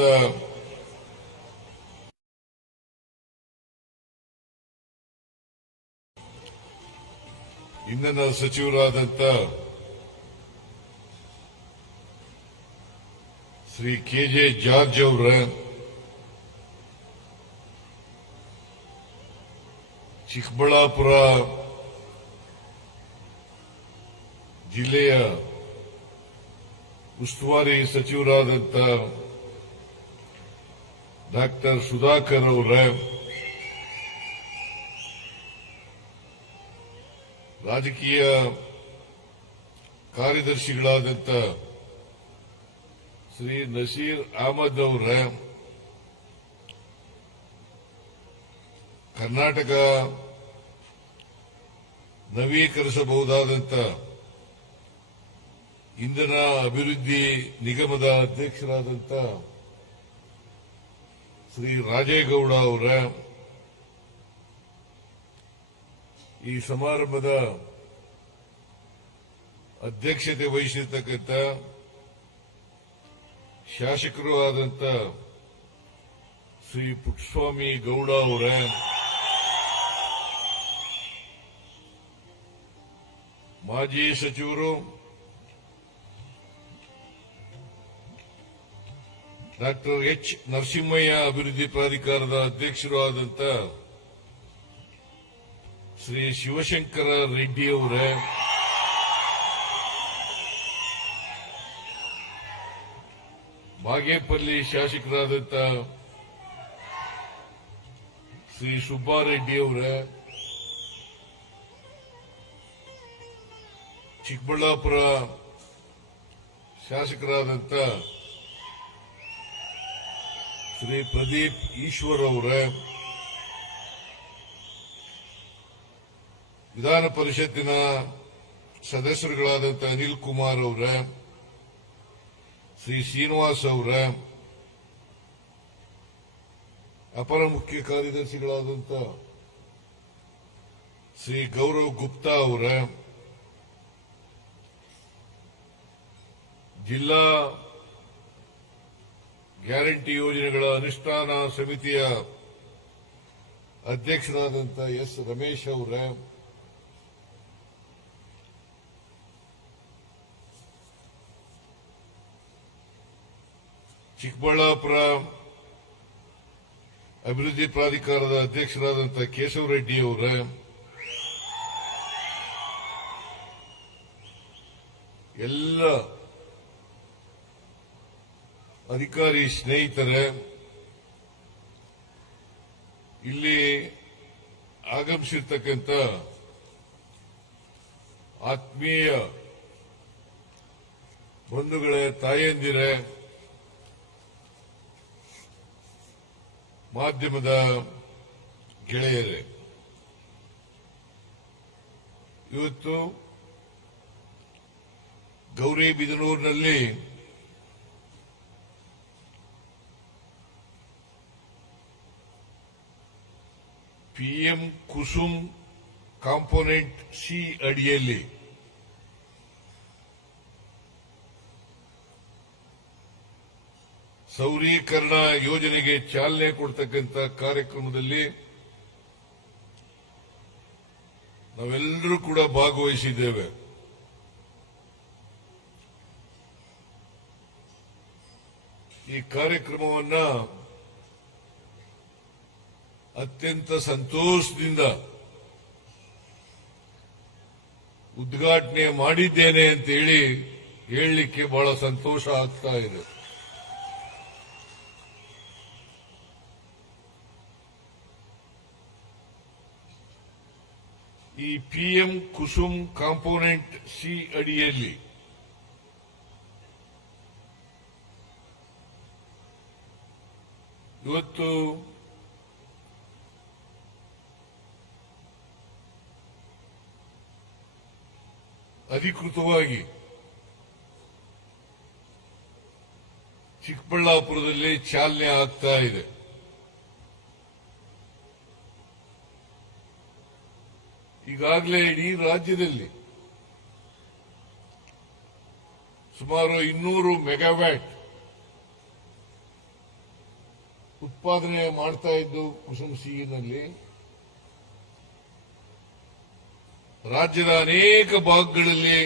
ರಾಜ್ಯದ ಇಂಧನ ಸಚಿವರಾದಂಥ Shri K J George ಅವರ ಚಿಕ್ಕಬಳ್ಳಾಪುರ ಜಿಲ್ಲೆಯ ಉಸ್ತುವಾರಿ ಸಚಿವರಾದಂಥ ಡಾಕ್ಟರ್ ಸುಧಾಕರ್ ಅವರ ರಾಜಕೀಯ ಕಾರ್ಯದರ್ಶಿಗಳಾದಂಥ ಶ್ರೀ ನಸೀರ್ ಅಹಮದ್ ಅವರ ಕರ್ನಾಟಕ ನವೀಕರಿಸಬಹುದಾದಂಥ ಇಂಧನ ಅಭಿವೃದ್ಧಿ ನಿಗಮದ ಅಧ್ಯಕ್ಷರಾದಂಥ ಶ್ರೀ ರಾಜೇಗೌಡ ಅವರ ಈ ಸಮಾರಂಭದ ಅಧ್ಯಕ್ಷತೆ ವಹಿಸಿರ್ತಕ್ಕಂಥ ಶಾಸಕರು ಆದಂಥ ಶ್ರೀ ಪುಟ್ಟಸ್ವಾಮಿ ಗೌಡ ಅವರ ಮಾಜಿ ಸಚಿವರು ಡಾಕ್ಟರ್ ಎಚ್ ನರಸಿಂಹಯ್ಯ ಅಭಿವೃದ್ಧಿ ಪ್ರಾಧಿಕಾರದ ಅಧ್ಯಕ್ಷರು ಆದಂಥ ಶ್ರೀ ಶಿವಶಂಕರ ರೆಡ್ಡಿ ಅವರ ಬಾಗೇಪಲ್ಲಿ ಶಾಸಕರಾದಂಥ ಶ್ರೀ ಸುಬ್ಬಾರೆಡ್ಡಿ ಅವರ ಚಿಕ್ಕಬಳ್ಳಾಪುರ ಶಾಸಕರಾದಂಥ ಶ್ರೀ ಪ್ರದೀಪ್ ಈಶ್ವರ್ ಅವರ ವಿಧಾನ ಪರಿಷತ್ತಿನ ಸದಸ್ಯರುಗಳಾದಂಥ ಅನಿಲ್ ಕುಮಾರ್ ಅವರ ಶ್ರೀ ಶ್ರೀನಿವಾಸ್ ಅವರ ಅಪರ ಮುಖ್ಯ ಕಾರ್ಯದರ್ಶಿಗಳಾದಂಥ ಶ್ರೀ ಗೌರವ್ ಗುಪ್ತಾ ಅವರ ಜಿಲ್ಲಾ ಗ್ಯಾರಂಟಿ ಯೋಜನೆಗಳ ಅನುಷ್ಠಾನ ಸಮಿತಿಯ ಅಧ್ಯಕ್ಷರಾದಂಥ ಎಸ್ ರಮೇಶ್ ಅವರ ಚಿಕ್ಕಬಳ್ಳಾಪುರ ಅಭಿವೃದ್ಧಿ ಪ್ರಾಧಿಕಾರದ ಅಧ್ಯಕ್ಷರಾದಂಥ ಕೇಶವರೆಡ್ಡಿ ಅವರ ಎಲ್ಲ ಅಧಿಕಾರಿ ಸ್ನೇಹಿತರೆ, ಇಲ್ಲಿ ಆಗಮಿಸಿರ್ತಕ್ಕಂಥ ಆತ್ಮೀಯ ಬಂಧುಗಳೇ, ತಾಯಂದಿರೇ, ಮಾಧ್ಯಮದ ಗೆಳೆಯರೇ, ಇವತ್ತು ಗೌರಿಬಿದನೂರಿನಲ್ಲಿ ಪಿಎಂ ಕುಸುಮ್ ಕಾಂಪೋನೆಂಟ್ ಸಿ ಅಡಿಯಲ್ಲಿ ಸೌರೀಕರಣ ಯೋಜನೆಗೆ ಚಾಲನೆ ಕೊಡ್ತಕ್ಕಂಥ ಕಾರ್ಯಕ್ರಮದಲ್ಲಿ ನಾವೆಲ್ಲರೂ ಕೂಡ ಭಾಗವಹಿಸಿದ್ದೇವೆ. ಈ ಕಾರ್ಯಕ್ರಮವನ್ನ ಅತ್ಯಂತ ಸಂತೋಷದಿಂದ ಉದ್ಘಾಟನೆ ಮಾಡಿದ್ದೇನೆ ಅಂತ ಹೇಳಲಿಕ್ಕೆ ಬಹಳ ಸಂತೋಷ ಆಗ್ತಾ ಇದೆ. ಈ ಪಿಎಂ ಕುಸುಮ್ ಕಾಂಪೋನೆಂಟ್ ಸಿ ಅಡಿಯಲ್ಲಿ ಇವತ್ತು ಅಧಿಕೃತವಾಗಿ ಚಿಕ್ಕಬಳ್ಳಾಪುರದಲ್ಲಿ ಚಾಲನೆ ಆಗ್ತಾ ಇದೆ. ಈಗಾಗಲೇ ಇಡೀ ರಾಜ್ಯದಲ್ಲಿ ಸುಮಾರು 200 ಮೆಗಾವ್ಯಾಟ್ ಉತ್ಪಾದನೆ ಮಾಡ್ತಾ ಇದ್ದು ಕುಸುಮ್ ಸಿಹಿನಲ್ಲಿ ರಾಜ್ಯದ ಅನೇಕ ಭಾಗಗಳಲ್ಲಿ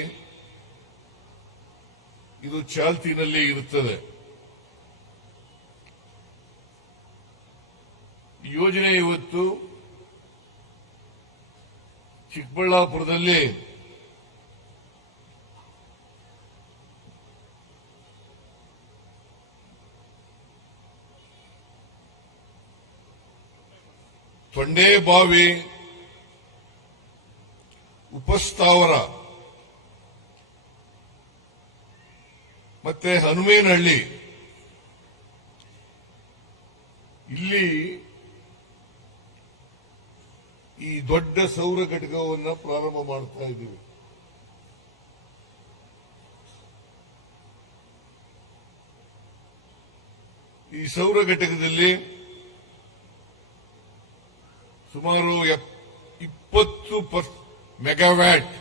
ಇದು ಚಾಲ್ತಿನಲ್ಲಿ ಇರುತ್ತದೆ. ಯೋಜನೆ ಇವತ್ತು ಚಿಕ್ಕಬಳ್ಳಾಪುರದಲ್ಲಿ ತೊಂಡೇಬಾವಿ, ಉಪಸ್ಥಾವರ ಮತ್ತೆ ಹನುಮೇನಹಳ್ಳಿ ಇಲ್ಲಿ ಈ ದೊಡ್ಡ ಸೌರ ಘಟಕವನ್ನು ಪ್ರಾರಂಭ ಮಾಡ್ತಾ ಇದ್ದೀವಿ. ಈ ಸೌರ ಘಟಕದಲ್ಲಿ ಸುಮಾರು 20 ಮೆಗಾವ್ಯಾಟ್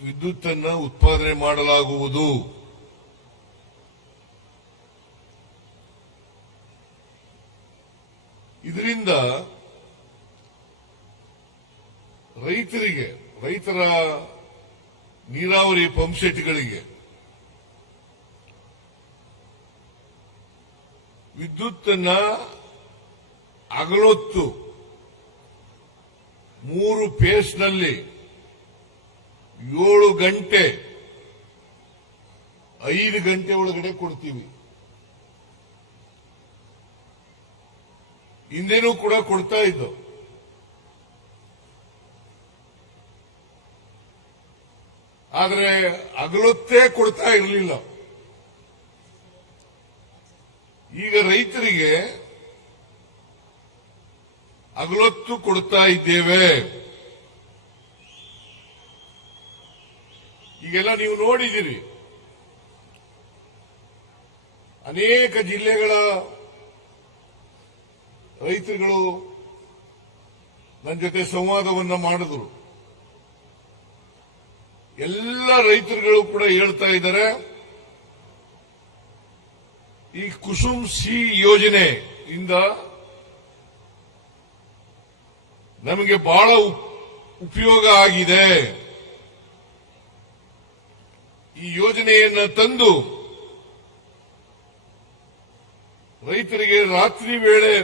ವಿದ್ಯುತ್ತನ್ನು ಉತ್ಪಾದನೆ ಮಾಡಲಾಗುವುದು. ಇದರಿಂದ ರೈತರ ನೀರಾವರಿ ಪಂಪ್ಸೆಟ್ಗಳಿಗೆ ವಿದ್ಯುತ್ತನ್ನ ಹಗಲೊತ್ತು 3 ಫೇಸ್ನಲ್ಲಿ 7 ಗಂಟೆ 5 ಗಂಟೆ ಒಳಗಡೆ ಕೊಡ್ತೀವಿ. ಹಿಂದೆನೂ ಕೂಡ ಕೊಡ್ತಾ ಇದ್ದು. ಆದರೆ ಹಗಲೊತ್ತೇ ಕೊಡ್ತಾ ಇರಲಿಲ್ಲ. ಈಗ ರೈತರಿಗೆ ಹಗಲೊತ್ತು ಕೊಡ್ತಾ ಇದ್ದೇವೆ. ಈಗೆಲ್ಲ ನೀವು ನೋಡಿದ್ದೀರಿ, ಅನೇಕ ಜಿಲ್ಲೆಗಳ ರೈತರುಗಳು ನನ್ನ ಜೊತೆ ಸಂವಾದವನ್ನ ಮಾಡಿದ್ರು. ಎಲ್ಲ ರೈತರುಗಳು ಕೂಡ ಹೇಳ್ತಾ ಇದ್ದಾರೆ, ಈ ಕುಸುಮ್ ಸಿ ಯೋಜನೆಯಿಂದ ನಮಗೆ ಬಹಳ ಉಪಯೋಗ ಆಗಿದೆ. ಈ ಯೋಜನೆಯನ್ನು ತಂದು ರೈತರಿಗೆ ರಾತ್ರಿ ವೇಳೆ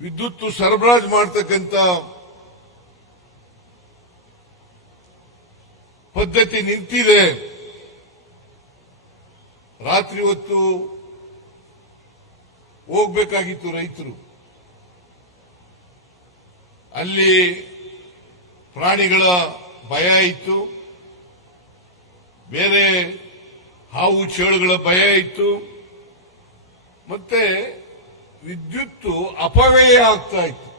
ವಿದ್ಯುತ್ ಸರಬರಾಜು ಮಾಡತಕ್ಕಂಥ ಪದ್ಧತಿ ನಿಂತಿದೆ. ರಾತ್ರಿ ಹೊತ್ತು ಹೋಗಬೇಕಾಗಿತ್ತು ರೈತರು. ಅಲ್ಲಿ ಪ್ರಾಣಿಗಳ ಭಯ ಇತ್ತು, ಬೇರೆ ಹಾವು ಚೇಳುಗಳ ಭಯ ಇತ್ತು, ಮತ್ತೆ ವಿದ್ಯುತ್ತು ಅಪವ್ಯಯ ಆಗ್ತಾ ಇತ್ತು.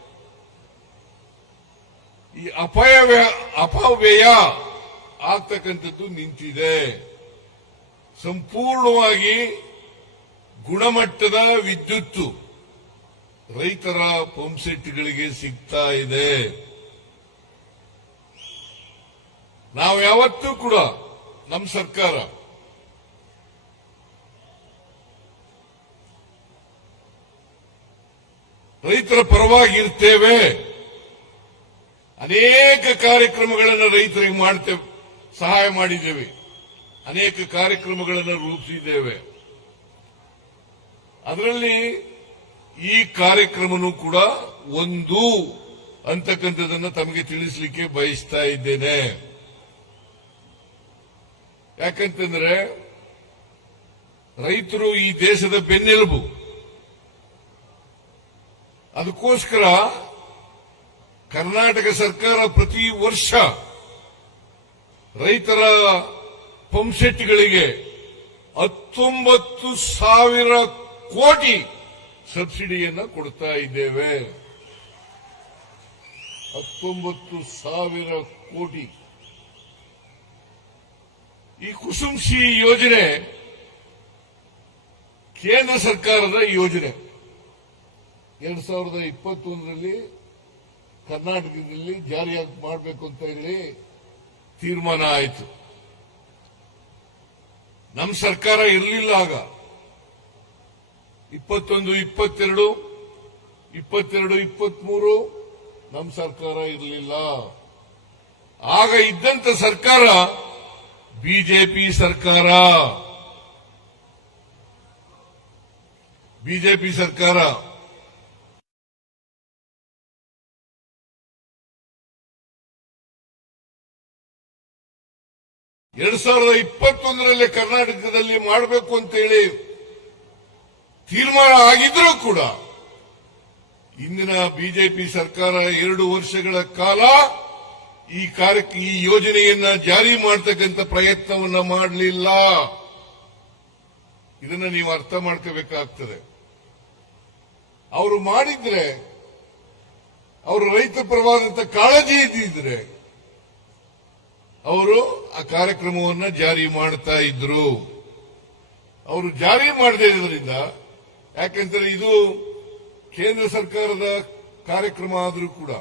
ಈ ಅಪವ್ಯಯ ಆಗ್ತಕ್ಕಂಥದ್ದು ನಿಂತಿದೆ. ಸಂಪೂರ್ಣವಾಗಿ ಗುಣಮಟ್ಟದ ವಿದ್ಯುತ್ತು ರೈತರ ಪಂಪ್ಸೆಟ್ಗಳಿಗೆ ಸಿಗ್ತಾ ಇದೆ. ನಾವು ಯಾವತ್ತೂ ಕೂಡ ನಮ್ಮ ಸರ್ಕಾರ ರೈತರ ಪರವಾಗಿ ಇರ್ತೇವೆ. ಅನೇಕ ಕಾರ್ಯಕ್ರಮಗಳನ್ನು ರೈತರಿಗೆ ಮಾಡ್ತೇವೆ, ಸಹಾಯ ಮಾಡಿದ್ದೇವೆ, ಅನೇಕ ಕಾರ್ಯಕ್ರಮಗಳನ್ನು ರೂಪಿಸಿದ್ದೇವೆ. ಅದರಲ್ಲಿ ಈ ಕಾರ್ಯಕ್ರಮನೂ ಕೂಡ ಒಂದು ಅಂತಕ್ಕಂಥದ್ದನ್ನು ತಮಗೆ ತಿಳಿಸಲಿಕ್ಕೆ ಬಯಸ್ತಾ ಇದ್ದೇನೆ. ಯಾಕಂತಂದ್ರೆ ರೈತರು ಈ ದೇಶದ ಬೆನ್ನೆಲುಬು. ಅದಕ್ಕೋಸ್ಕರ ಕರ್ನಾಟಕ ಸರ್ಕಾರ ಪ್ರತಿ ವರ್ಷ ರೈತರ ಪಂಪ್ಸೆಟ್ಗಳಿಗೆ 19,000 ಕೋಟಿ ಸಬ್ಸಿಡಿಯನ್ನು ಕೊಡ್ತಾ ಇದ್ದೇವೆ. 19,000 ಕೋಟಿ. ಈ ಕುಸುಮ್ ಸಿ ಯೋಜನೆ ಕೇಂದ್ರ ಸರ್ಕಾರದ ಯೋಜನೆ. 2021ರಲ್ಲಿ ಕರ್ನಾಟಕದಲ್ಲಿ ಜಾರಿ ಮಾಡಬೇಕು ಅಂತ ಹೇಳಿ ತೀರ್ಮಾನ ಆಯಿತು. ನಮ್ಮ ಸರ್ಕಾರ ಇರಲಿಲ್ಲ ಆಗ 21, 22, 23 ನಮ್ಮ ಸರ್ಕಾರ ಇರಲಿಲ್ಲ. ಆಗ ಇದ್ದಂತ ಸರ್ಕಾರ ಬಿಜೆಪಿ ಸರ್ಕಾರ. ಬಿಜೆಪಿ ಸರ್ಕಾರ 2021ರಲ್ಲಿ ಕರ್ನಾಟಕದಲ್ಲಿ ಮಾಡಬೇಕು ಅಂತೇಳಿ ತೀರ್ಮಾನ ಆಗಿದ್ರೂ ಕೂಡ ಇಂದಿನ ಬಿಜೆಪಿ ಸರ್ಕಾರ 2 ವರ್ಷಗಳ ಕಾಲ ಈ ಯೋಜನೆಯನ್ನ ಜಾರಿ ಮಾಡತಕ್ಕಂಥ ಪ್ರಯತ್ನವನ್ನ ಮಾಡಲಿಲ್ಲ. ಇದನ್ನ ನೀವು ಅರ್ಥ ಮಾಡ್ಕೋಬೇಕಾಗ್ತದೆ. ಅವರು ಮಾಡಿದ್ರೆ, ಅವರು ರೈತ ಪರವಾದಂತ ಕಾಳಜಿ ಇದ್ದಿದ್ರೆ ಅವರು ಆ ಕಾರ್ಯಕ್ರಮವನ್ನು ಜಾರಿ ಮಾಡ್ತಾ ಇದ್ರು. ಅವರು ಜಾರಿ ಮಾಡದೇ ಇರೋದ್ರಿಂದ, ಯಾಕೆಂದ್ರೆ ಇದು ಕೇಂದ್ರ ಸರ್ಕಾರದ ಕಾರ್ಯಕ್ರಮ ಆದರೂ ಕೂಡ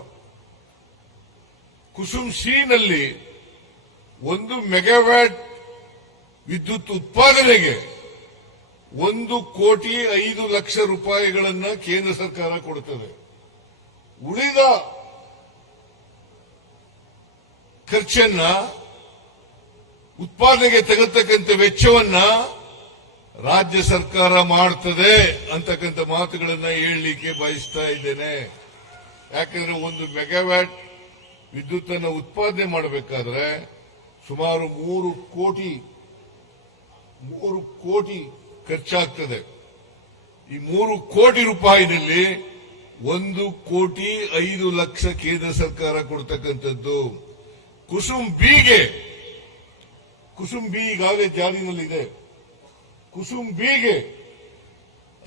ಕುಸುಮ್ ಸಿ ನಲ್ಲಿ 1 ಮೆಗಾವ್ಯಾಟ್ ವಿದ್ಯುತ್ ಉತ್ಪಾದನೆಗೆ 1,05,00,000 ರೂಪಾಯಿಗಳನ್ನ ಕೇಂದ್ರ ಸರ್ಕಾರ ಕೊಡುತ್ತದೆ. ಉಳಿದ ಖರ್ಚನ್ನ, ಉತ್ಪಾದನೆಗೆ ತಗತಕ್ಕಂಥ ವೆಚ್ಚವನ್ನ ರಾಜ್ಯ ಸರ್ಕಾರ ಮಾಡ್ತದೆ ಅಂತಕ್ಕಂಥ ಮಾತುಗಳನ್ನ ಹೇಳಲಿಕ್ಕೆ ಬಯಸ್ತಾ ಇದ್ದೇನೆ. ಯಾಕಂದ್ರೆ 1 ಮೆಗಾವ್ಯಾಟ್ ವಿದ್ಯುತ್ ಅನ್ನು ಉತ್ಪಾದನೆ ಮಾಡಬೇಕಾದ್ರೆ ಸುಮಾರು 3 ಕೋಟಿ ಖರ್ಚಾಗ್ತದೆ. ಈ 3 ಕೋಟಿ ರೂಪಾಯಿನಲ್ಲಿ 1,05,00,000 ಕೇಂದ್ರ ಸರ್ಕಾರ ಕೊಡ್ತಕ್ಕಂಥದ್ದು. ಕುಸುಮ್ ಬಿ ಈಗಾಗಲೇ ಜಾರಿನಲ್ಲಿದೆ. ಕುಸುಮ್ ಬಿಗೆ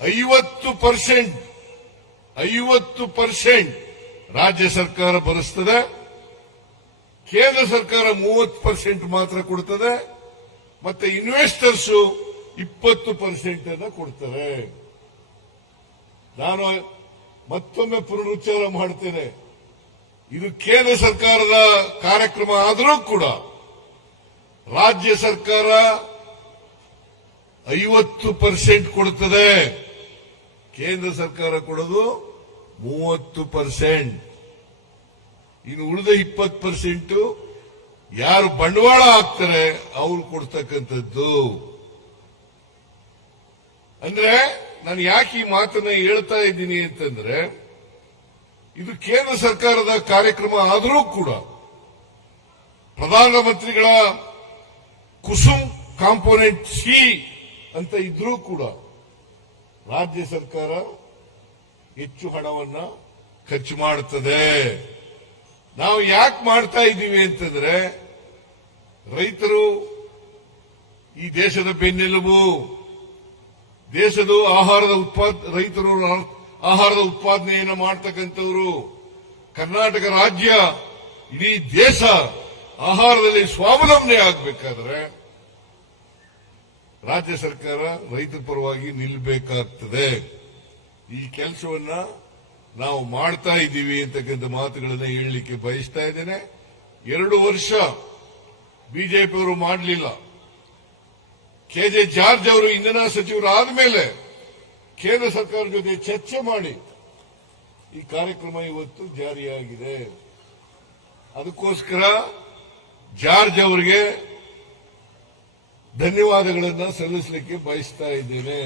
50% ರಾಜ್ಯ ಸರ್ಕಾರ ಭರಿಸ್ತದೆ. ಕೇಂದ್ರ ಸರ್ಕಾರ 30% ಮಾತ್ರ ಕೊಡ್ತದೆ. ಮತ್ತೆ ಇನ್ವೆಸ್ಟರ್ಸ್ 20% ಅನ್ನ ಕೊಡ್ತಾರೆ. ನಾನು ಮತ್ತೊಮ್ಮೆ ಪುನರುಚ್ಚಾರ ಮಾಡ್ತೇನೆ, ಇದು ಕೇಂದ್ರ ಸರ್ಕಾರದ ಕಾರ್ಯಕ್ರಮ ಆದರೂ ಕೂಡ ರಾಜ್ಯ ಸರ್ಕಾರ 50% ಕೊಡುತ್ತದೆ. ಕೇಂದ್ರ ಸರ್ಕಾರ ಕೊಡೋದು 30%. ಇನ್ನು ಉಳಿದ 20% ಯಾರು ಬಂಡವಾಳ ಹಾಕ್ತಾರೆ ಅವ್ರು ಕೊಡ್ತಕ್ಕಂಥದ್ದು. ಅಂದ್ರೆ ನಾನು ಯಾಕೆ ಈ ಮಾತನ್ನ ಹೇಳ್ತಾ ಇದ್ದೀನಿ ಅಂತಂದ್ರೆ, ಇದು ಕೇಂದ್ರ ಸರ್ಕಾರದ ಕಾರ್ಯಕ್ರಮ ಆದರೂ ಕೂಡ ಪ್ರಧಾನಮಂತ್ರಿಗಳ ಕುಸುಮ್ ಕಾಂಪೋನೆಂಟ್ ಸಿ ಅಂತ ಇದ್ರೂ ಕೂಡ ರಾಜ್ಯ ಸರ್ಕಾರ ಹೆಚ್ಚು ಹಣವನ್ನ ಖರ್ಚು ಮಾಡುತ್ತದೆ. ನಾವು ಯಾಕೆ ಮಾಡ್ತಾ ಇದ್ದೀವಿ ಅಂತಂದ್ರೆ, ರೈತರು ಈ ದೇಶದ ಬೆನ್ನೆಲುಬು. ದೇಶದ ರೈತರು ಆಹಾರದ ಉತ್ಪಾದನೆಯನ್ನು ಮಾಡ್ತಕ್ಕಂಥವರು. ಕರ್ನಾಟಕ ರಾಜ್ಯ, ಇಡೀ ದೇಶ ಆಹಾರದಲ್ಲಿ ಸ್ವಾವಲಂಬನೆ ಆಗಬೇಕಾದ್ರೆ ರಾಜ್ಯ ಸರ್ಕಾರ ರೈತರ ಪರವಾಗಿ ನಿಲ್ಲಬೇಕಾಗ್ತದೆ. ಈ ಕೆಲಸವನ್ನ ನಾವು ಮಾಡ್ತಾ ಇದ್ದೀವಿ ಅಂತಕ್ಕಂಥ ಮಾತುಗಳನ್ನ ಹೇಳಲಿಕ್ಕೆ ಬಯಸ್ತಾ ಇದ್ದೇನೆ. 2 ವರ್ಷ ಬಿಜೆಪಿಯವರು ಮಾಡಲಿಲ್ಲ. ಕೆಜೆ ಜಾರ್ಜ್ ಅವರು ಇಂಧನ ಸಚಿವರಾದ ಮೇಲೆ ಕೇಂದ್ರ ಸರ್ಕಾರದ ಜೊತೆ ಚರ್ಚೆ ಮಾಡಿ ಈ ಕಾರ್ಯಕ್ರಮ ಇವತ್ತು ಜಾರಿಯಾಗಿದೆ. ಅದಕ್ಕೋಸ್ಕರ ಜಾರ್ಜ್ ಅವರಿಗೆ ಧನ್ಯವಾದಗಳನ್ನು ಸಲ್ಲಿಸಲಿಕ್ಕೆ ಬಯಸ್ತಾ ಇದ್ದೇನೆ.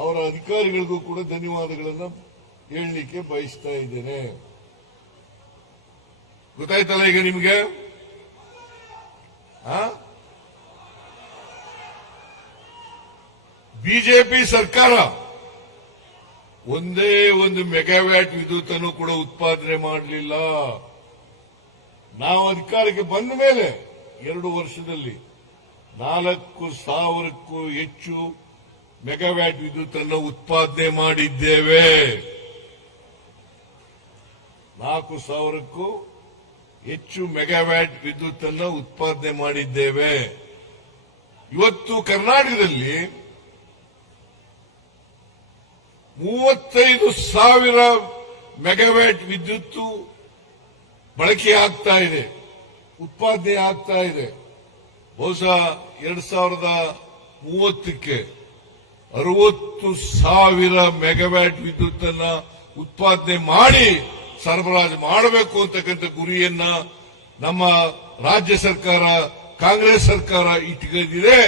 ಅವರ ಅಧಿಕಾರಿಗಳಿಗೂ ಕೂಡ ಧನ್ಯವಾದಗಳನ್ನು ಹೇಳಲಿಕ್ಕೆ ಬಯಸ್ತಾ ಇದ್ದೇನೆ. ಗೊತ್ತಾಯ್ತಲ್ಲ ಈಗ ನಿಮಗೆ? ಬಿಜೆಪಿ ಸರ್ಕಾರ ಒಂದೇ 1 ಮೆಗಾವ್ಯಾಟ್ ವಿದ್ಯುತ್ ಅನ್ನು ಕೂಡ ಉತ್ಪಾದನೆ ಮಾಡಲಿಲ್ಲ. ನಾವು ಅಧಿಕಾರಕ್ಕೆ ಬಂದ ಮೇಲೆ 2 ವರ್ಷದಲ್ಲಿ 4,000ಕ್ಕೂ ಹೆಚ್ಚು ಮೆಗಾವ್ಯಾಟ್ ವಿದ್ಯುತ್ ಅನ್ನು ಉತ್ಪಾದನೆ ಮಾಡಿದ್ದೇವೆ. 4,000ಕ್ಕೂ ಹೆಚ್ಚು ಮೆಗಾವ್ಯಾಟ್ ವಿದ್ಯುತ್ ಅನ್ನು ಉತ್ಪಾದನೆ ಮಾಡಿದ್ದೇವೆ. ಇವತ್ತು ಕರ್ನಾಟಕದಲ್ಲಿ 35,000 ಮೆಗಾವ್ಯಾಟ್ ವಿದ್ಯುತ್ ಬಳಕೆ ಆಗ್ತಾ ಇದೆ, ಉತ್ಪಾದನೆ ಆಗ್ತಾ ಇದೆ. ಬಹುಶಃ 2030ಕ್ಕೆ 60,000 ಮೆಗಾವ್ಯಾಟ್ ವಿದ್ಯುತ್ ಅನ್ನ ಉತ್ಪಾದನೆ ಮಾಡಿ ಸರಬರಾಜು ಮಾಡಬೇಕು ಅಂತಕ್ಕಂಥ ಗುರಿಯನ್ನ ನಮ್ಮ ರಾಜ್ಯ ಸರ್ಕಾರ, ಕಾಂಗ್ರೆಸ್ ಸರ್ಕಾರ ಇಟ್ಕೊಂಡಿದೆ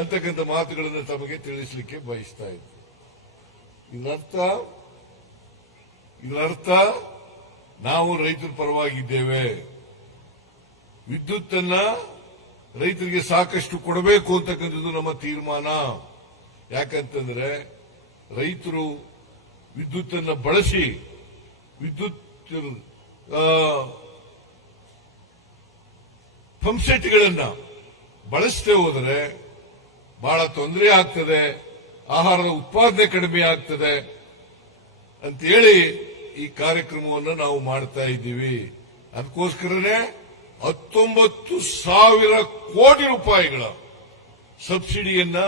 ಅಂತಕ್ಕಂಥ ಮಾತುಗಳನ್ನು ತಮಗೆ ತಿಳಿಸಲಿಕ್ಕೆ ಬಯಸ್ತಾ ಇದ್ದೆ. ಇದರರ್ಥ ನಾವು ರೈತರ ಪರವಾಗಿದ್ದೇವೆ. ವಿದ್ಯುತ್ ಅನ್ನ ರೈತರಿಗೆ ಸಾಕಷ್ಟು ಕೊಡಬೇಕು ಅಂತಕ್ಕಂಥದ್ದು ನಮ್ಮ ತೀರ್ಮಾನ. ಯಾಕಂತಂದ್ರೆ ರೈತರು ವಿದ್ಯುತ್ ಅನ್ನ ಬಳಸಿ ವಿದ್ಯುತ್ ಪಂಪ್ಸೆಟ್ಗಳನ್ನ ಬಳಸದೆ ಹೋದರೆ ಬಹಳ ತೊಂದರೆ ಆಗ್ತದೆ, ಆಹಾರದ ಉತ್ಪಾದನೆ ಕಡಿಮೆ ಆಗ್ತದೆ ಅಂತೇಳಿ ಈ ಕಾರ್ಯಕ್ರಮವನ್ನು ನಾವು ಮಾಡ್ತಾ ಇದ್ದೀವಿ. ಅದಕ್ಕೋಸ್ಕರನೇ 19,000 ಕೋಟಿ ರೂಪಾಯಿಗಳ ಸಬ್ಸಿಡಿಯನ್ನ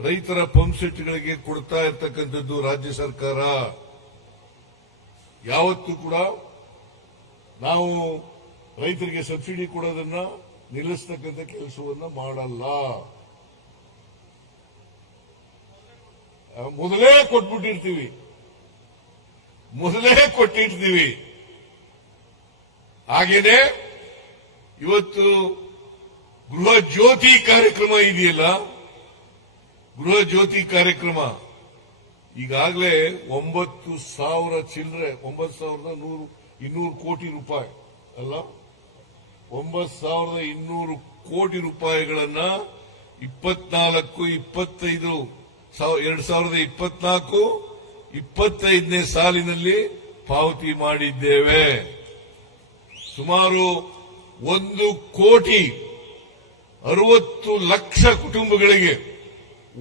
ರೈತರ ಪಂಪ್ಸೆಟ್ಗಳಿಗೆ ಕೊಡ್ತಾ ಇರ್ತಕ್ಕಂಥದ್ದು ರಾಜ್ಯ ಸರ್ಕಾರ. ಯಾವತ್ತೂ ಕೂಡ ನಾವು ರೈತರಿಗೆ ಸಬ್ಸಿಡಿ ಕೊಡೋದನ್ನ ನಿಲ್ಲಿಸತಕ್ಕಂಥ ಕೆಲಸವನ್ನ ಮಾಡಲ್ಲ. ಮೊದಲೇ ಕೊಟ್ಟಿರ್ತೀವಿ. ಹಾಗೇನೆ ಇವತ್ತು ಗೃಹ ಜ್ಯೋತಿ ಕಾರ್ಯಕ್ರಮ ಇದೆಯಲ್ಲ, ಗೃಹ ಜ್ಯೋತಿ ಕಾರ್ಯಕ್ರಮ ಈಗಾಗಲೇ 9,000 ಚಿಲ್ಲರೆ 9,200 ಕೋಟಿ ರೂಪಾಯಿ ಅಲ್ಲ, 9,200 ಕೋಟಿ ರೂಪಾಯಿಗಳನ್ನ 2024-25ನೇ ಸಾಲಿನಲ್ಲಿ ಪಾವತಿ ಮಾಡಿದ್ದೇವೆ. ಸುಮಾರು 1,60,00,000 ಕುಟುಂಬಗಳಿಗೆ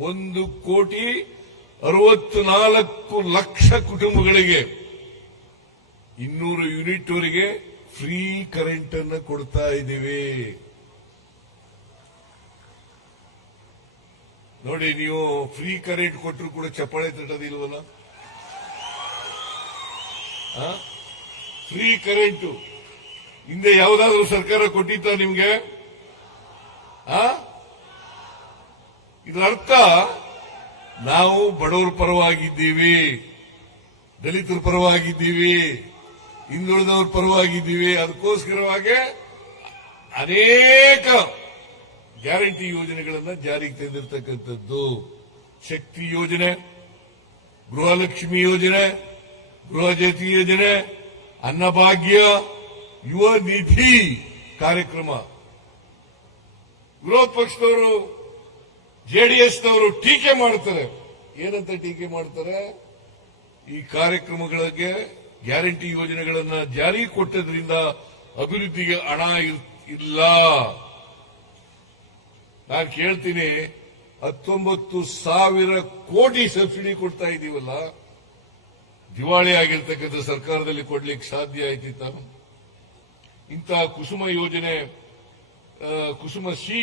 1,64,00,000 ಕುಟುಂಬಗಳಿಗೆ 200 ಯೂನಿಟ್ ವರೆಗೆ ಫ್ರೀ ಕರೆಂಟ್ ಅನ್ನು ಕೊಡ್ತಾ ಇದ್ದೀವಿ. ನೋಡಿ, ನೀವು ಫ್ರೀ ಕರೆಂಟ್ ಕೊಟ್ಟರು ಕೂಡ ಚಪ್ಪಾಳೆ ತಟ್ಟೋದಿಲ್ವಲ್ಲ. ಫ್ರೀ ಕರೆಂಟ್ ಹಿಂದೆ ಯಾವುದಾದ್ರೂ ಸರ್ಕಾರ ಕೊಟ್ಟಿತ್ತ ನಿಮ್ಗೆ? ಇದರ ಅರ್ಥ ನಾವು ಬಡವರ ಪರವಾಗಿದ್ದೀವಿ, ದಲಿತರ ಪರವಾಗಿದ್ದೀವಿ, ಹಿಂದುಳಿದವರ ಪರವಾಗಿದ್ದೀವಿ. ಅದಕ್ಕೋಸ್ಕರವಾಗಿ ಅನೇಕ ಗ್ಯಾರಂಟಿ ಯೋಜನೆಗಳನ್ನು ಜಾರಿಗೆ ತಂದಿರತಕ್ಕಂಥದ್ದು. ಶಕ್ತಿ ಯೋಜನೆ, ಗೃಹಲಕ್ಷ್ಮಿ ಯೋಜನೆ, ಗೃಹ ಜ್ಯೋತಿ ಯೋಜನೆ, ಅನ್ನಭಾಗ್ಯ, ಯುವ ನಿಧಿ ಕಾರ್ಯಕ್ರಮ. ವಿರೋಧ ಪಕ್ಷದವರು, ಜೆಡಿಎಸ್ನವರು ಟೀಕೆ ಮಾಡ್ತಾರೆ. ಏನಂತ ಟೀಕೆ ಮಾಡ್ತಾರೆ? ಈ ಕಾರ್ಯಕ್ರಮಗಳಿಗೆ ಗ್ಯಾರಂಟಿ ಯೋಜನೆಗಳನ್ನ ಜಾರಿಗೆ ಕೊಟ್ಟದ್ರಿಂದ ಅಭಿವೃದ್ಧಿಗೆ ಹಣ ಇಲ್ಲ. ನಾನು ಕೇಳ್ತೀನಿ, 19,000 ಕೋಟಿ ಸಬ್ಸಿಡಿ ಕೊಡ್ತಾ ಇದೀವಲ್ಲ, ದಿವಾಳಿ ಆಗಿರ್ತಕ್ಕಂಥ ಸರ್ಕಾರದಲ್ಲಿ ಕೊಡ್ಲಿಕ್ಕೆ ಸಾಧ್ಯ ಆಯ್ತಿತ್ತ? ಇಂಥ ಕುಸುಮ ಯೋಜನೆ, ಕುಸುಮ ಸಿ,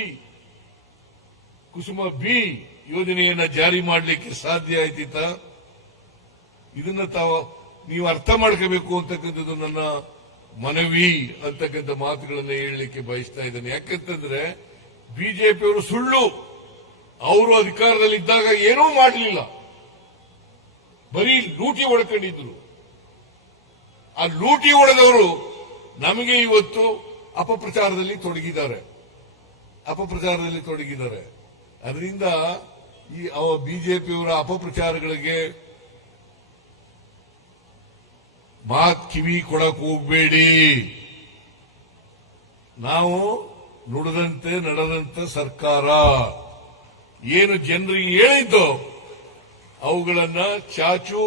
ಕುಸುಮ ಬಿ ಯೋಜನೆಯನ್ನ ಜಾರಿ ಮಾಡಲಿಕ್ಕೆ ಸಾಧ್ಯ ಆಯ್ತಿತ್ತ? ಇದನ್ನ ನೀವು ಅರ್ಥ ಮಾಡ್ಕೋಬೇಕು ಅಂತಕ್ಕಂಥದ್ದು ನನ್ನ ಮನವಿ ಅಂತಕ್ಕಂಥ ಮಾತುಗಳನ್ನ ಹೇಳಲಿಕ್ಕೆ ಬಯಸ್ತಾ ಇದ್ದೇನೆ. ಯಾಕಂತಂದ್ರೆ ಬಿಜೆಪಿಯವರು ಸುಳ್ಳು. ಅವರು ಅಧಿಕಾರದಲ್ಲಿದ್ದಾಗ ಏನೂ ಮಾಡಲಿಲ್ಲ, ಬರೀ ಲೂಟಿ ಹೊಡ್ಕೊಂಡಿದ್ರು. ಆ ಲೂಟಿ ಹೊಡೆದವರು ನಮಗೆ ಇವತ್ತು ಅಪಪ್ರಚಾರದಲ್ಲಿ ತೊಡಗಿದ್ದಾರೆ. ಅದರಿಂದ ಈ ಬಿಜೆಪಿಯವರ ಅಪಪ್ರಚಾರಗಳಿಗೆ ಮಾತ್ ಕಿವಿ ಕೊಡಕ್ ಹೋಗಬೇಡಿ. ನಾವು ನುಡಿದಂತೆ ನಡೆದಂತ ಸರ್ಕಾರ. ಏನು ಜನರಿಗೆ ಹೇಳಿದ್ದೋ ಅವುಗಳನ್ನ ಚಾಚೂ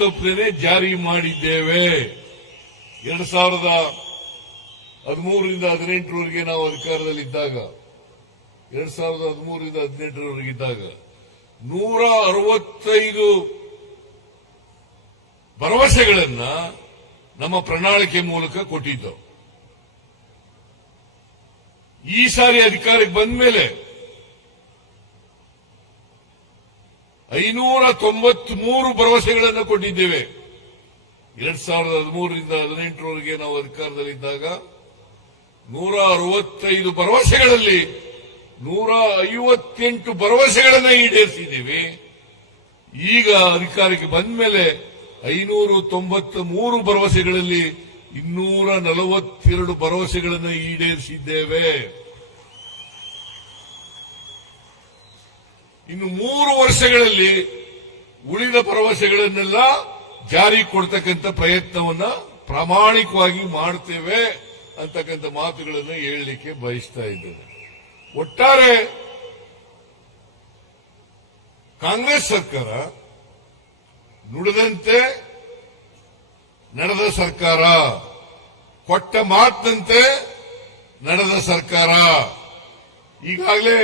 ತಪ್ಪದೇನೆ ಜಾರಿ ಮಾಡಿದ್ದೇವೆ. 2013ರಿಂದ 18ರವರೆಗೆ ನಾವು ಅಧಿಕಾರದಲ್ಲಿದ್ದಾಗ 165 ಭರವಸೆಗಳನ್ನ ನಮ್ಮ ಪ್ರಣಾಳಿಕೆ ಮೂಲಕ ಕೊಟ್ಟಿದ್ದು. ಈ ಸಾರಿ ಅಧಿಕಾರಕ್ಕೆ ಬಂದ ಮೇಲೆ 593 ಭರವಸೆಗಳನ್ನು ಕೊಟ್ಟಿದ್ದೇವೆ. 2013ರಿಂದ 18ರವರೆಗೆ ನಾವು ಅಧಿಕಾರದಲ್ಲಿದ್ದಾಗ 165 ಭರವಸೆಗಳಲ್ಲಿ 158 ಭರವಸೆಗಳನ್ನು ಈಡೇರಿಸಿದ್ದೀವಿ. ಈಗ ಅಧಿಕಾರಕ್ಕೆ ಬಂದ ಮೇಲೆ 593 ಭರವಸೆಗಳಲ್ಲಿ 242 ಭರವಸೆಗಳನ್ನು ಈಡೇರಿಸಿದ್ದೇವೆ. ಇನ್ನು 3 ವರ್ಷಗಳಲ್ಲಿ ಉಳಿದ ಭರವಸೆಗಳನ್ನೆಲ್ಲ ಜಾರಿ ಕೊಡ್ತಕ್ಕಂಥ ಪ್ರಯತ್ನವನ್ನ ಪ್ರಾಮಾಣಿಕವಾಗಿ ಮಾಡ್ತೇವೆ ಅಂತಕ್ಕಂಥ ಮಾತುಗಳನ್ನು ಹೇಳಲಿಕ್ಕೆ ಬಯಸ್ತಾ ಇದ್ದೇನೆ. ಒಟ್ಟಾರೆ ಕಾಂಗ್ರೆಸ್ ಸರ್ಕಾರ ನುಡಿದಂತೆ ನಡೆದ ಸರ್ಕಾರ, ಕೊಟ್ಟ ಮಾತಿನಂತೆ ನಡೆದ ಸರ್ಕಾರ. ಈಗಾಗಲೇ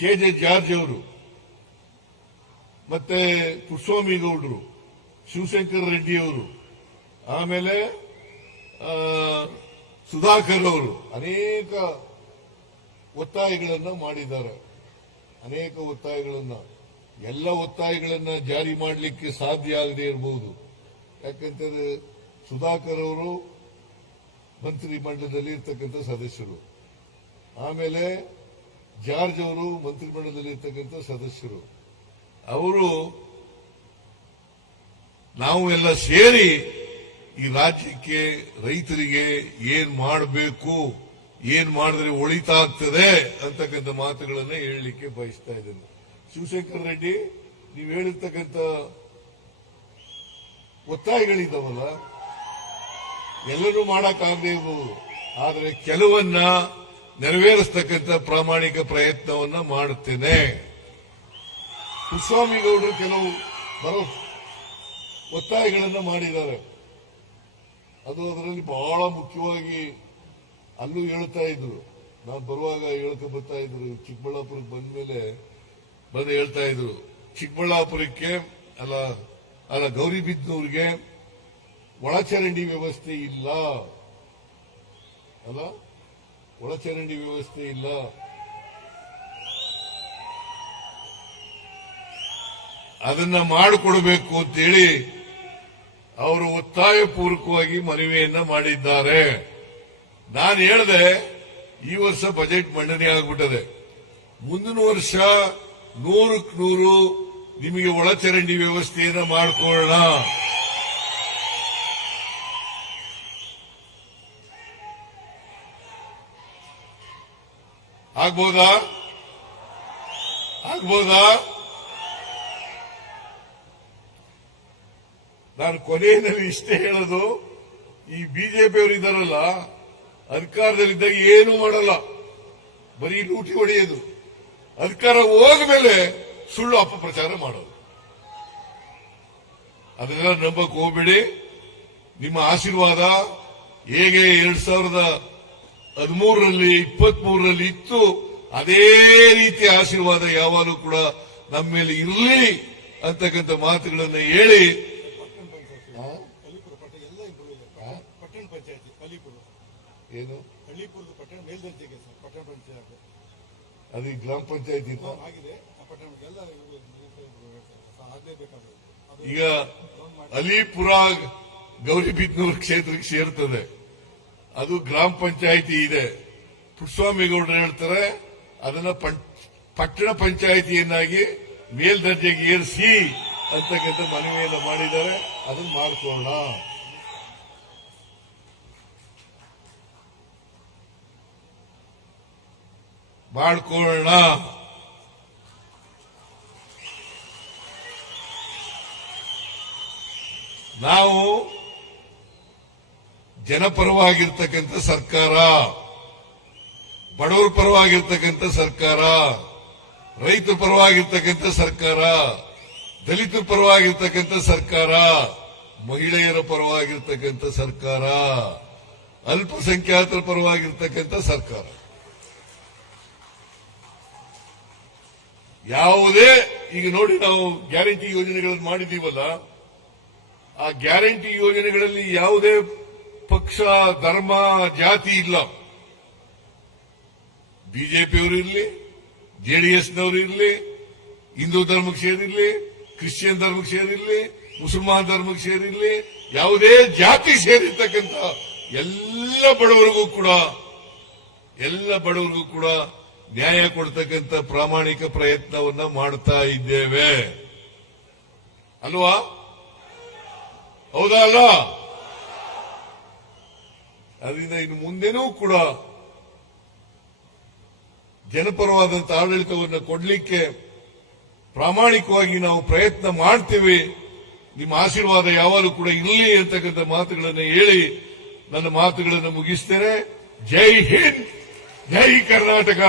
ಕೆಜೆ ಜಾರ್ಜ್ ಅವರು ಮತ್ತೆ ಪುಟ್ಟಸ್ವಾಮಿ ಗೌಡರು, ಶಿವಶಂಕರ ರೆಡ್ಡಿ ಅವರು, ಆಮೇಲೆ ಸುಧಾಕರ್ ಅವರು ಅನೇಕ ಒತ್ತಾಯಗಳನ್ನು ಮಾಡಿದ್ದಾರೆ. ಅನೇಕ ಒತ್ತಾಯಗಳನ್ನ, ಎಲ್ಲ ಒತ್ತಾಯಗಳನ್ನ ಜಾರಿ ಮಾಡಲಿಕ್ಕೆ ಸಾಧ್ಯ ಆಗದೆ ಇರಬಹುದು. ಯಾಕಂತಂದ್ರೆ ಸುಧಾಕರ್ ಅವರು ಮಂತ್ರಿ ಮಂಡಲದಲ್ಲಿ ಇರ್ತಕ್ಕಂಥ ಸದಸ್ಯರು, ಆಮೇಲೆ ಜಾರ್ಜ್ ಅವರು ಮಂತ್ರಿಮಂಡಲದಲ್ಲಿ ಇರ್ತಕ್ಕಂಥ ಸದಸ್ಯರು. ಅವರು ನಾವು ಎಲ್ಲ ಸೇರಿ ಈ ರಾಜ್ಯಕ್ಕೆ, ರೈತರಿಗೆ ಏನ್ ಮಾಡಬೇಕು, ಏನ್ ಮಾಡಿದ್ರೆ ಒಳಿತಾಗ್ತದೆ ಅಂತಕ್ಕಂಥ ಮಾತುಗಳನ್ನ ಹೇಳಲಿಕ್ಕೆ ಬಯಸ್ತಾ ಇದ್ದೇನೆ. ಶಿವಶಂಕರ ರೆಡ್ಡಿ, ನೀವು ಹೇಳಿರ್ತಕ್ಕಂಥ ಒತ್ತಾಯಗಳಿದ್ದಾವಲ್ಲ, ಎಲ್ಲರೂ ಮಾಡಕ್ಕಾಗದೇ ಇರಬಹುದು, ಆದರೆ ಕೆಲವನ್ನ ನೆರವೇರಿಸತಕ್ಕಂಥ ಪ್ರಾಮಾಣಿಕ ಪ್ರಯತ್ನವನ್ನ ಮಾಡುತ್ತೇನೆ. ಪುಟ್ಟಸ್ವಾಮಿ ಗೌಡರು ಕೆಲವು ಒತ್ತಾಯಗಳನ್ನ ಮಾಡಿದ್ದಾರೆ. ಅದು ಅದರಲ್ಲಿ ಬಹಳ ಮುಖ್ಯವಾಗಿ ಅಲ್ಲೂ ಹೇಳ್ತಾ ಇದ್ರು. ನಾನು ಬರುವಾಗ ಹೇಳ್ಕ ಬರ್ತಾ ಇದ್ರು, ಚಿಕ್ಕಬಳ್ಳಾಪುರಕ್ಕೆ ಬಂದ ಮೇಲೆ ಹೇಳ್ತಾ ಇದ್ರು, ಚಿಕ್ಕಬಳ್ಳಾಪುರಕ್ಕೆ ಅಲ್ಲ ಗೌರಿಬಿದನೂರಿಗೆ ಒಳಚರಂಡಿ ವ್ಯವಸ್ಥೆ ಇಲ್ಲ, ಒಳಚರಂಡಿ ವ್ಯವಸ್ಥೆ ಇಲ್ಲ. ಅದನ್ನ ಮಾಡಿಕೊಡಬೇಕು ಅಂತೇಳಿ ಅವರು ಒತ್ತಾಯಪೂರ್ವಕವಾಗಿ ಮನವಿಯನ್ನ ಮಾಡಿದ್ದಾರೆ. ನಾನು ಹೇಳಿದೆ, ಈ ವರ್ಷ ಬಜೆಟ್ ಮಂಡನೆ ಆಗ್ಬಿಟ್ಟದೆ, ಮುಂದಿನ ವರ್ಷ 100ಕ್ಕೆ 100 ನಿಮಗೆ ಒಳಚರಂಡಿ ವ್ಯವಸ್ಥೆಯನ್ನ ಮಾಡಿಕೊಳ್ಳೋಣ. ಆಗ್ಬೋದಾ? ನಾನು ಕೊನೆಯಲ್ಲಿ ಇಷ್ಟೇ ಹೇಳೋದು, ಈ ಬಿಜೆಪಿಯವರು ಇದ್ದಾರಲ್ಲ, ಅಧಿಕಾರದಲ್ಲಿದ್ದಾಗ ಏನೂ ಮಾಡಲ್ಲ, ಬರೀ ಲೂಟಿ ಹೊಡೆಯೋದು, ಅಧಿಕಾರ ಹೋದ್ಮೇಲೆ ಸುಳ್ಳು ಅಪಪ್ರಚಾರ ಮಾಡೋದು. ಅದನ್ನೆಲ್ಲ ನಂಬಕ್ ಹೋಗ್ಬೇಡಿ. ನಿಮ್ಮ ಆಶೀರ್ವಾದ ಹೇಗೆ 2013ರಲ್ಲಿ 23ರಲ್ಲಿ ಇತ್ತು, ಅದೇ ರೀತಿ ಆಶೀರ್ವಾದ ಯಾವಾಗಲೂ ಕೂಡ ನಮ್ಮ ಮೇಲೆ ಇರಲಿ ಅಂತಕ್ಕಂಥ ಮಾತುಗಳನ್ನು ಹೇಳಿ, ಏನು ಹಳ್ಳಿಪುರದ ಪಟ್ಟಣ ಮೇಲ್ದರ್ಜೆಗೆ ಪಟ್ಟಣ ಪಂಚಾಯತ್ ಅದು ಗ್ರಾಮ ಪಂಚಾಯತಿ ಆಗಿದೆ. ಈಗ ಅಲಿಪುರ ಗೌರಿಬಿದನೂರು ಕ್ಷೇತ್ರಕ್ಕೆ ಸೇರ್ತದೆ, ಅದು ಗ್ರಾಮ ಪಂಚಾಯಿತಿ ಇದೆ. ಪುಟ್ಟಸ್ವಾಮಿ ಗೌಡರು ಹೇಳ್ತಾರೆ ಅದನ್ನ ಪಟ್ಟಣ ಪಂಚಾಯಿತಿಯನ್ನಾಗಿ ಮೇಲ್ದರ್ಜೆಗೆ ಏರಿಸಿ ಅಂತಕ್ಕಂಥ ಮನವಿಯನ್ನು ಮಾಡಿದ್ದಾರೆ. ಅದನ್ನ ಮಾಡ್ಕೊಳ್ಳೋಣ. ನಾವು ಜನಪರವಾಗಿರ್ತಕ್ಕಂಥ ಸರ್ಕಾರ, ಬಡವರ ಪರವಾಗಿರ್ತಕ್ಕಂಥ ಸರ್ಕಾರ, ರೈತರ ಪರವಾಗಿರ್ತಕ್ಕಂಥ ಸರ್ಕಾರ, ದಲಿತರ ಪರವಾಗಿರ್ತಕ್ಕಂಥ ಸರ್ಕಾರ, ಮಹಿಳೆಯರ ಪರವಾಗಿರ್ತಕ್ಕಂಥ ಸರ್ಕಾರ, ಅಲ್ಪಸಂಖ್ಯಾತರ ಪರವಾಗಿರ್ತಕ್ಕಂಥ ಸರ್ಕಾರ. ಯಾವುದೇ ಈಗ ನೋಡಿ, ನಾವು ಗ್ಯಾರಂಟಿ ಯೋಜನೆಗಳನ್ನು ಮಾಡಿದೀವಲ್ಲ, ಆ ಗ್ಯಾರಂಟಿ ಯೋಜನೆಗಳಲ್ಲಿ ಯಾವುದೇ ಪಕ್ಷ, ಧರ್ಮ, ಜಾತಿ ಇಲ್ಲ. ಬಿಜೆಪಿಯವರು ಇರಲಿ, ಜೆಡಿಎಸ್ನವರು ಇರಲಿ, ಹಿಂದೂ ಧರ್ಮಕ್ಕೆ ಸೇರಿರಲಿ, ಕ್ರಿಶ್ಚಿಯನ್ ಧರ್ಮಕ್ಕೆ ಸೇರಿರಲಿ, ಮುಸಲ್ಮಾನ್ ಧರ್ಮಕ್ಕೆ ಸೇರಿರಲಿ, ಯಾವುದೇ ಜಾತಿ ಸೇರಿರ್ತಕ್ಕಂಥ ಎಲ್ಲ ಬಡವರಿಗೂ ಕೂಡ ನ್ಯಾಯ ಕೊಡ್ತಕ್ಕಂಥ ಪ್ರಾಮಾಣಿಕ ಪ್ರಯತ್ನವನ್ನ ಮಾಡ್ತಾ ಇದ್ದೇವೆ ಅಲ್ವಾ? ಹೌದಾ ಅಲ್ಲ? ಅದರಿಂದ ಇನ್ನು ಮುಂದೆನೂ ಕೂಡ ಜನಪರವಾದಂಥ ಆಡಳಿತವನ್ನು ಕೊಡಲಿಕ್ಕೆ ಪ್ರಾಮಾಣಿಕವಾಗಿ ನಾವು ಪ್ರಯತ್ನ ಮಾಡ್ತೇವೆ. ನಿಮ್ಮ ಆಶೀರ್ವಾದ ಯಾವಾಗಲೂ ಕೂಡ ಇರಲಿ ಅಂತಕ್ಕಂಥ ಮಾತುಗಳನ್ನು ಹೇಳಿ ನನ್ನ ಮಾತುಗಳನ್ನು ಮುಗಿಸ್ತೇನೆ. ಜೈ ಹಿಂದ್, ಜೈ ಕರ್ನಾಟಕ.